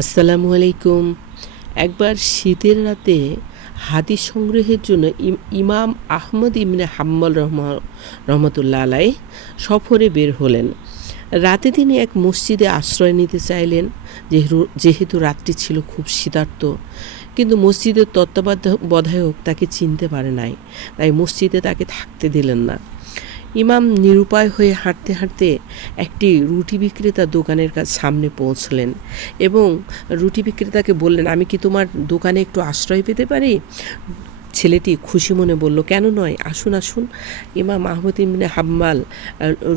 আসসালামু আলাইকুম। একবার শীতের রাতে হাদিস সংগ্রহের জন্য ইমাম আহমদ ইবনে হাম্বল রহমতুল্লাহ আলাই সফরে বের হলেন। রাতে তিনি এক মসজিদে আশ্রয় নিতে চাইলেন, যেহেতু রাত্রি ছিল খুব শীতার্ত। কিন্তু মসজিদের তত্ত্বাবধায়ক তাকে চিনতে পারে নাই, তাই মসজিদে তাকে থাকতে দিলেন না। ইমাম নিরুপায় হয়ে হাঁটতে হাঁটতে একটি রুটি বিক্রেতার দোকানের সামনে পৌঁছলেন এবং রুটি বিক্রেতাকে বললেন, আমি কি তোমার দোকানে একটু আশ্রয় পেতে পারি? ছেলেটি খুশি মনে বলল, কেন নয়, আসুন আসুন। ইমাম আহমদ ইবনে হাম্মাল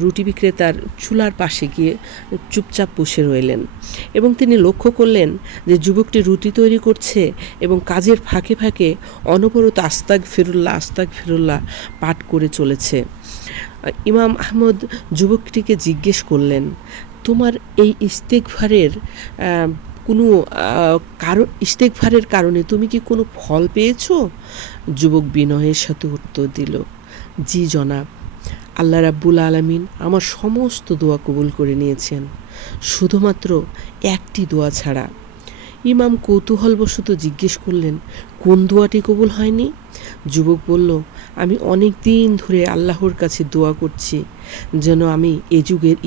রুটি বিক্রেতার চুলার পাশে গিয়ে চুপচাপ বসে রইলেন এবং তিনি লক্ষ্য করলেন যে যুবকটি রুটি তৈরি করছে এবং কাজের ফাঁকে ফাঁকে অনবরত আস্তাগ ফিরুল্লাহ পাঠ করে চলেছে। ইমাম আহমদ যুবকটিকে জিজ্ঞেস করলেন, তোমার এই ইস্তেগফারের কারণে তুমি কি কোনো ফল পেয়েছো? যুবক বিনয়ের সাথে উত্তর দিল, জি জনাব, আল্লাহ রাব্বুল আলামিন আমার সমস্ত দোয়া কবুল করে নিয়েছেন, শুধুমাত্র একটি দোয়া ছাড়া। ইমাম কৌতূহলবশত জিজ্ঞেস করলেন, কোন দোয়াটি কবুল হয়নি? যুবক বলল, আমি অনেক দিন ধরে আল্লাহর কাছে দোয়া করছি যেন আমি এ যুগের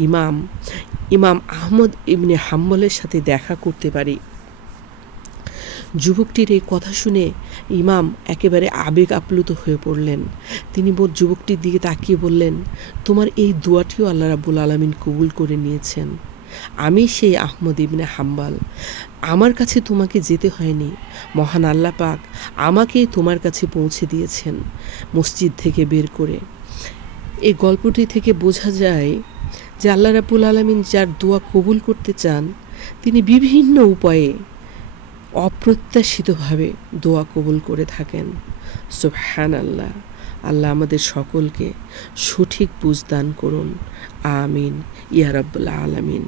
ইমাম আহমদ ইবনে হাম্বলের সাথে দেখা করতে পারি। যুবকটির এই কথা শুনে ইমাম একেবারে আবেগ আপ্লুত হয়ে পড়লেন। তিনি যুবকটির দিকে তাকিয়ে বললেন, তোমার এই দোয়াটিও আল্লাহ রাব্বুল আলামিন কবুল করে নিয়েছেন। আমি সেই আহমদ ইবনে হাম্বল, আমার কাছে তোমাকে যেতে হয়নি, মহান আল্লাহ পাক আমাকেই তোমার কাছে পৌঁছে দিয়েছেন মসজিদ থেকে বের করে। এই গল্পটি থেকে বোঝা যায় যে আল্লাহ রাব্বুল আলামিন যার দোয়া কবুল করতে চান, তিনি বিভিন্ন উপায়ে অপ্রত্যাশিতভাবে দোয়া কবুল করে থাকেন। সুবহানাল্লাহ। আল্লাহ আমাদের সকলকে সঠিক বুঝ দান করুন। আমিন ইয়া রাব্বুল আলামিন।